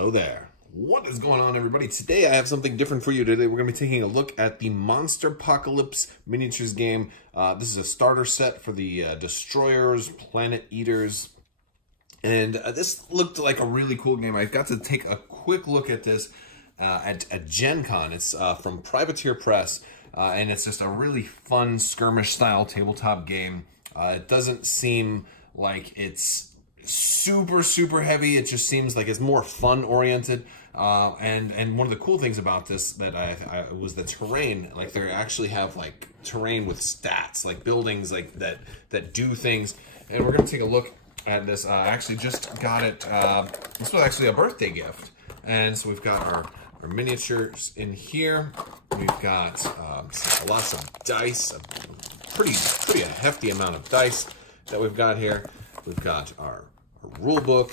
Hello there. What is going on, everybody? Today I have something different for you. Today we're going to be taking a look at the Monsterpocalypse miniatures game. This is a starter set for the Destroyers, Planet Eaters. And this looked like a really cool game. I got to take a quick look at this at Gen Con. It's from Privateer Press. And it's just a really fun skirmish-style tabletop game. It doesn't seem like it's super heavy. It just seems like it's more fun oriented, and one of the cool things about this that I was the terrain. Like, they actually have like terrain with stats, like buildings like that do things. And we're gonna take a look at this. I actually just got it. This was actually a birthday gift, and so we've got our miniatures in here. We've got lots of dice, a pretty hefty amount of dice that we've got here. We've got our rule book,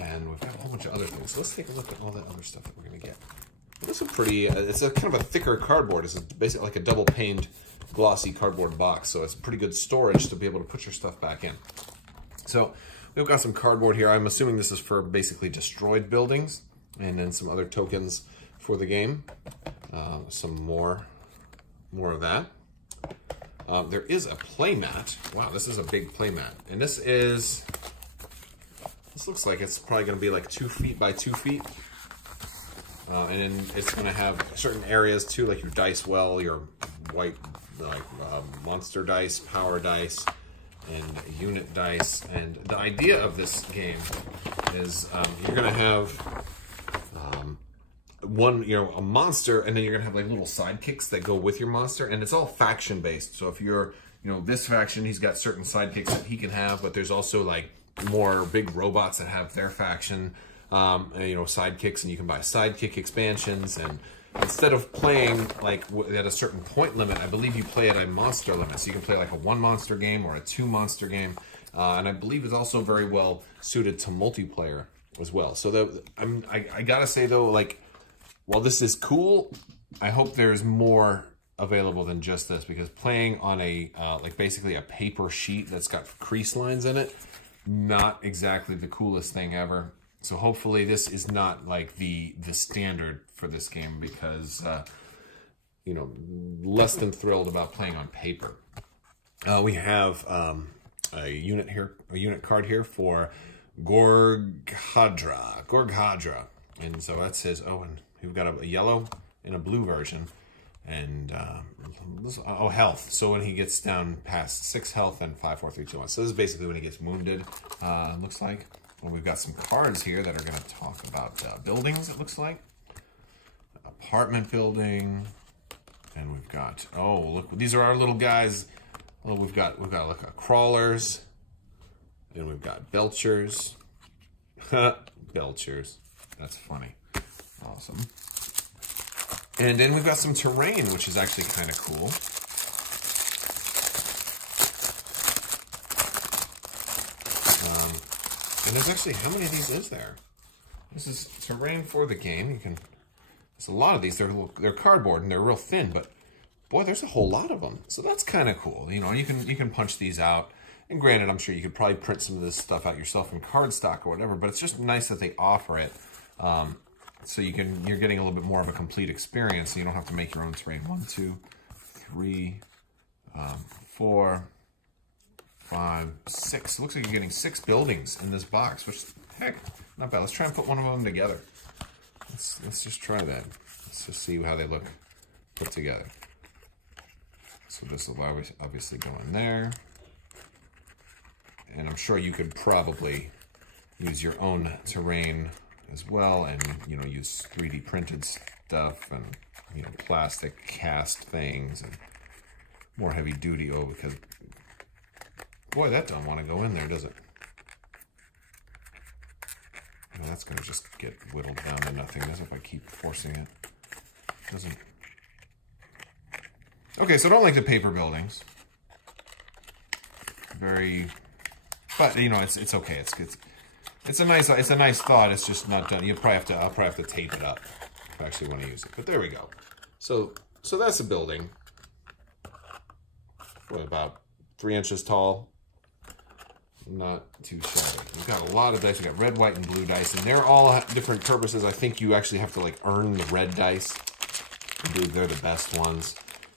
and we've got a whole bunch of other things. So let's take a look at all that other stuff that we're going to get. Well, this is pretty, it's a kind of a thicker cardboard. It's basically like a double-paned glossy cardboard box, so it's pretty good storage to be able to put your stuff back in. So we've got some cardboard here. I'm assuming this is for basically destroyed buildings, and then some other tokens for the game. Some more of that. There is a playmat. Wow, this is a big playmat. And this looks like it's probably going to be like 2 feet by 2 feet. And then it's going to have certain areas too, like your dice well, your white monster dice, power dice, and unit dice. And the idea of this game is you're going to have a monster, and then you're gonna have like little sidekicks that go with your monster, and it's all faction based. So if you're, this faction, he's got certain sidekicks that he can have, but there's also like more big robots that have their faction, sidekicks, and you can buy sidekick expansions. And instead of playing like at a certain point limit, I believe you play at a monster limit. So you can play like a 1 monster game or a 2 monster game, and I believe it's also very well suited to multiplayer as well. So I gotta say though, like, while this is cool, I hope there's more available than just this, because playing on a, basically a paper sheet that's got crease lines in it, not exactly the coolest thing ever. So hopefully this is not like the standard for this game, because, less than thrilled about playing on paper. We have a unit card here for Gorghadra. And so that says, and we've got a yellow and a blue version, and health. So when he gets down past 6 health and 5, 4, 3, 2, 1. So this is basically when he gets wounded. Looks like. Well, we've got some cards here that are going to talk about buildings. It looks like apartment building, and we've got look, these are our little guys. Well, we've got like crawlers, and we've got belchers. Belchers. That's funny. Awesome. And then we've got some terrain, which is actually kind of cool. And there's actually, how many of these is there? This is terrain for the game. There's a lot of these. They're cardboard and they're real thin, but boy, there's a whole lot of them. So that's kind of cool. You can punch these out. And granted, I'm sure you could probably print some of this stuff out yourself in cardstock or whatever, but it's just nice that they offer it. So you're getting a little bit more of a complete experience, so you don't have to make your own terrain. 1, 2, 3, 4, 5, 6. It looks like you're getting 6 buildings in this box, which, heck, not bad. Let's try and put one of them together. Let's just try that. Let's just see how they look put together. So this will obviously go in there. And I'm sure you could probably use your own terrain as well, and use 3D printed stuff, and plastic cast things, and more heavy duty. Because boy, that don't want to go in there, does it? That's gonna just get whittled down to nothingness if I keep forcing it. Doesn't. Okay, so I don't like the paper buildings. But it's okay. It's a nice thought. It's just not done. I'll probably have to tape it up if I actually want to use it. But there we go. So that's a building. What, about 3 inches tall not too shabby. We've got a lot of dice. We've got red, white, and blue dice, and they're all different purposes. I think you actually have to like earn the red dice. I believe they're the best ones.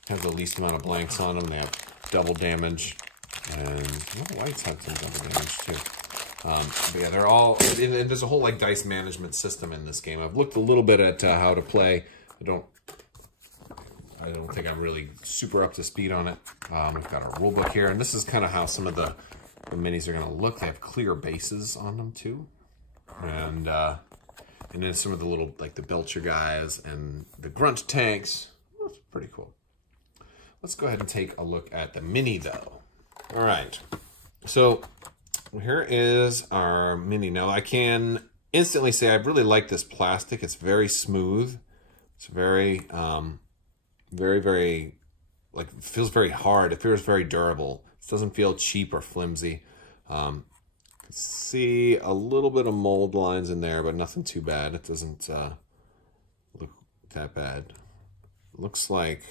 Have the least amount of blanks on them. They have double damage, and the whites have some double damage too. But yeah, they're all, and there's a whole like dice management system in this game. I've looked a little bit at how to play. I don't think I'm really super up to speed on it. We've got our rule book here, and this is kind of how some of the minis are going to look. They have clear bases on them too, and then some of the little like the Belcher guys and the grunt tanks. That's pretty cool. Let's go ahead and take a look at the mini though. All right, so here is our mini. Now I can instantly say I really like this plastic. It's very smooth. It's very, very, like, it feels very hard. It feels very durable. It doesn't feel cheap or flimsy. See a little bit of mold lines in there, but nothing too bad. It doesn't look that bad. It looks like,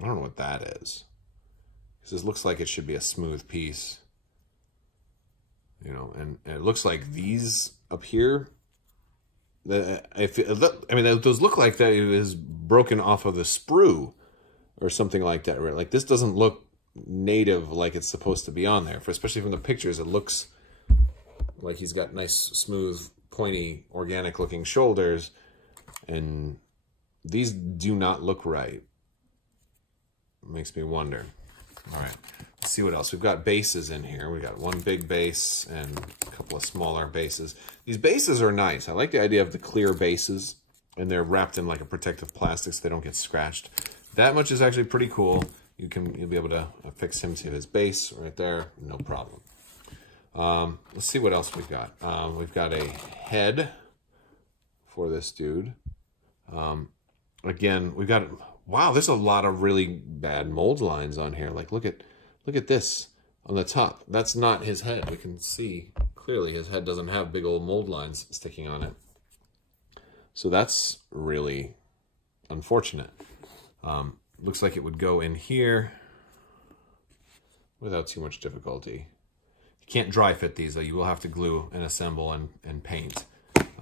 I don't know what that is. This looks like it should be a smooth piece. You know, and it looks like these up here, I mean, those look like that it was broken off of the sprue or something like that, right? Like this doesn't look native like it's supposed to be on there. Especially from the pictures, it looks like he's got nice, smooth, pointy, organic-looking shoulders, and these do not look right. It makes me wonder. All right, let's see what else. We've got bases in here. We got one big base and a couple of smaller bases. These bases are nice. I like the idea of the clear bases, and they're wrapped in like a protective plastic so they don't get scratched. That much is actually pretty cool. You'll be able to affix him to his base right there, no problem. Let's see what else we've got. We've got a head for this dude. Again, we've got, wow, there's a lot of really bad mold lines on here. Like, look at this on the top. That's not his head. We can see clearly his head doesn't have big old mold lines sticking on it. So that's really unfortunate. Looks like it would go in here without too much difficulty. You can't dry fit these, though. You will have to glue and assemble and paint.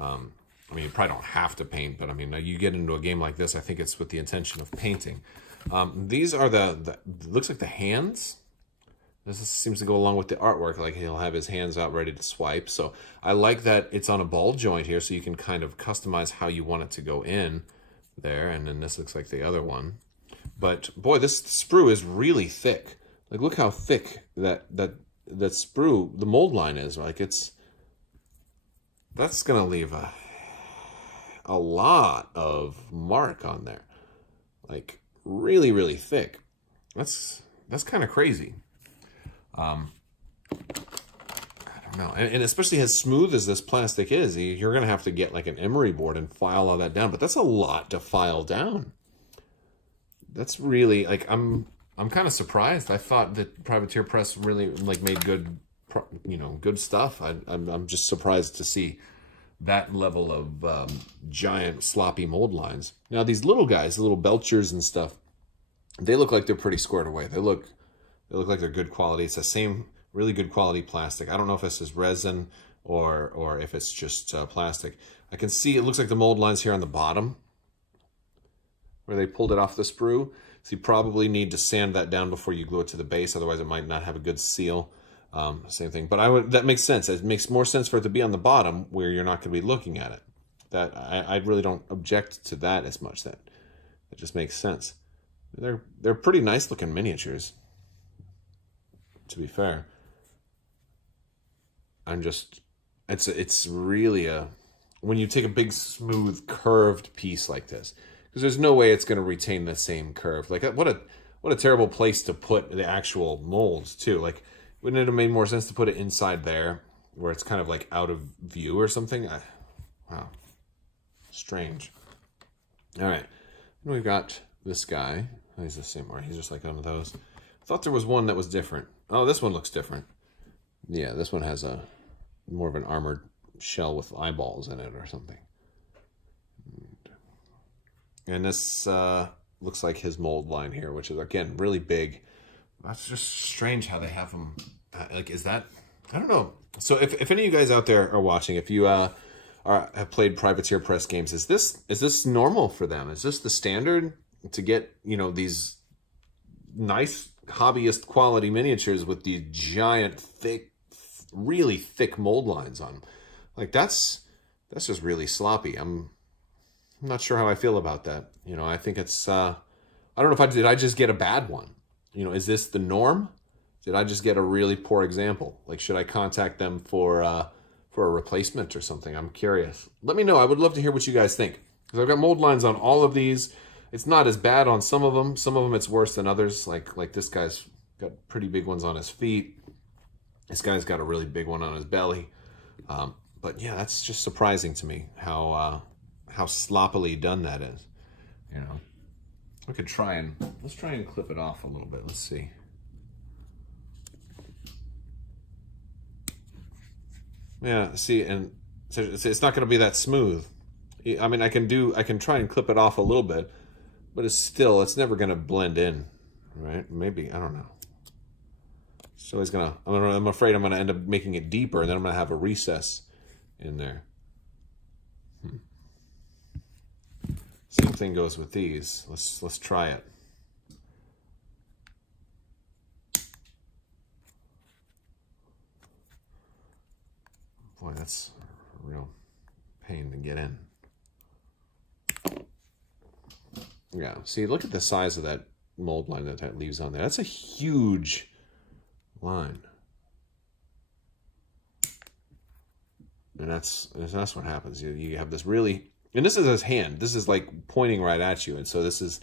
I mean, you probably don't have to paint, but I mean, you get into a game like this, I think it's with the intention of painting. These are looks like the hands. This seems to go along with the artwork, like he'll have his hands out ready to swipe. So I like that it's on a ball joint here, so you can kind of customize how you want it to go in there. And then this looks like the other one. But boy, this sprue is really thick. Like, look how thick that sprue, the mold line is. Like, that's gonna leave a lot of mark on there. Like, really, really thick. That's kind of crazy. I don't know. And especially as smooth as this plastic is, you're going to have to get like an emery board and file all that down. But that's a lot to file down. That's really, like, I'm kind of surprised. I thought that Privateer Press really like made good, good stuff. I'm just surprised to see that level of giant sloppy mold lines. Now these little guys, the little Belchers and stuff, they look like they're pretty squared away. They look like they're good quality. It's the same really good quality plastic. I don't know if this is resin or if it's just plastic. I can see it looks like the mold lines here on the bottom where they pulled it off the sprue. So you probably need to sand that down before you glue it to the base. Otherwise it might not have a good seal. Same thing, but that makes sense. It makes more sense for it to be on the bottom where you're not going to be looking at it. That I really don't object to that as much. That just makes sense. They're pretty nice looking miniatures, to be fair. It's really when you take a big smooth curved piece like this, because there's no way it's going to retain the same curve. Like, what a terrible place to put the actual molds too. Like, wouldn't it have made more sense to put it inside there where it's kind of like out of view or something? Wow. Strange. All right. And we've got this guy. Oh, he's the same, or he's just like one of those. I thought there was one that was different. Oh, this one looks different. Yeah, this one has more of an armored shell with eyeballs in it or something. And this looks like his mold line here, which is, again, really big. That's just strange how they have them. Like, is that I don't know. So if any of you guys out there are watching, if you have played Privateer Press games, is this normal for them? Is this the standard to get, you know, these nice hobbyist quality miniatures with these giant, thick, really thick mold lines on them? Like that's just really sloppy. I'm not sure how I feel about that. You know, I think it's I don't know if did I just get a bad one? You know, is this the norm? Did I just get a really poor example? Like, should I contact them for a replacement or something? I'm curious. Let me know. I would love to hear what you guys think. Because I've got mold lines on all of these. It's not as bad on some of them. Some of them it's worse than others. Like this guy's got pretty big ones on his feet. This guy's got a really big one on his belly. But yeah, that's just surprising to me how sloppily done that is. You know, we could let's try and clip it off a little bit. Let's see. Yeah, see, and so it's not going to be that smooth. I mean, I can try and clip it off a little bit, but it's never going to blend in, right? Maybe, I don't know. So I'm afraid I'm going to end up making it deeper, and then I'm going to have a recess in there. Same thing goes with these. Let's try it. Boy, that's a real pain to get in. Yeah, see, look at the size of that mold line that leaves on there. That's a huge line. And that's what happens. You have this really, and this is his hand. This is like pointing right at you. And so this is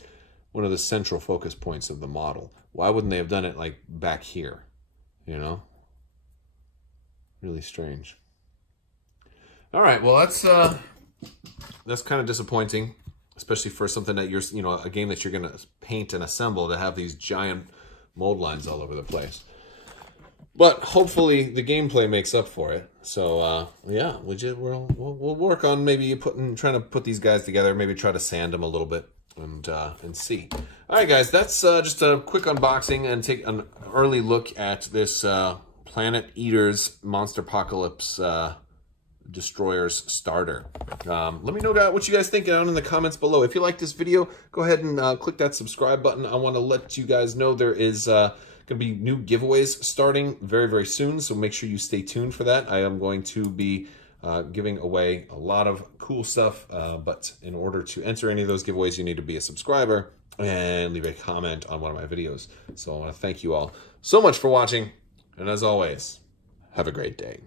one of the central focus points of the model. Why wouldn't they have done it like back here? You know? Really strange. All right, well, that's kind of disappointing, especially for something that a game that you're going to paint and assemble to have these giant mold lines all over the place. But hopefully the gameplay makes up for it. So yeah, we'll work on maybe trying to put these guys together. Maybe try to sand them a little bit and see. All right, guys, that's just a quick unboxing and take an early look at this Planet Eaters Monsterpocalypse Destroyers starter. Let me know what you guys think down in the comments below. If you like this video, go ahead and click that subscribe button. I want to let you guys know there is going to be new giveaways starting very, very soon, so make sure you stay tuned for that. I am going to be giving away a lot of cool stuff, but in order to enter any of those giveaways, you need to be a subscriber and leave a comment on one of my videos. So I want to thank you all so much for watching, and as always, have a great day.